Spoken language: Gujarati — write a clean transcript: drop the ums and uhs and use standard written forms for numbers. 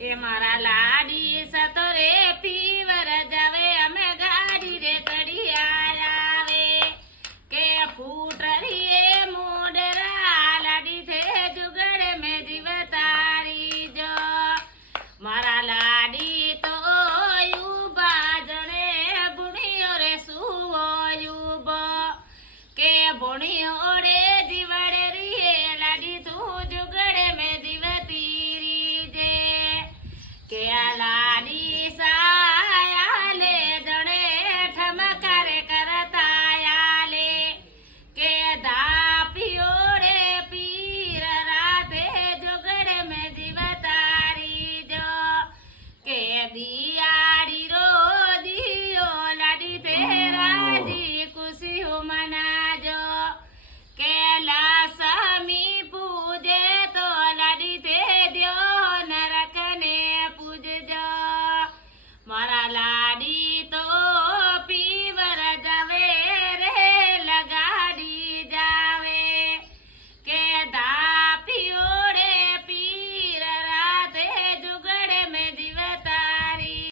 એ મારા લાડી સતરે પીવર જાવે અમે ગાડી રે ચડી આવે કે ફૂટરી એ મોડરા લાડી થે જુગડ મે જીવ તારી જો મારા લાડી તો યુબા જણે ભૂણિયો રે સુવો યુબો કે ભૂણિયો રે જીવડે રી લાડી તું જુગડ મે જીવતી રી જે કે આ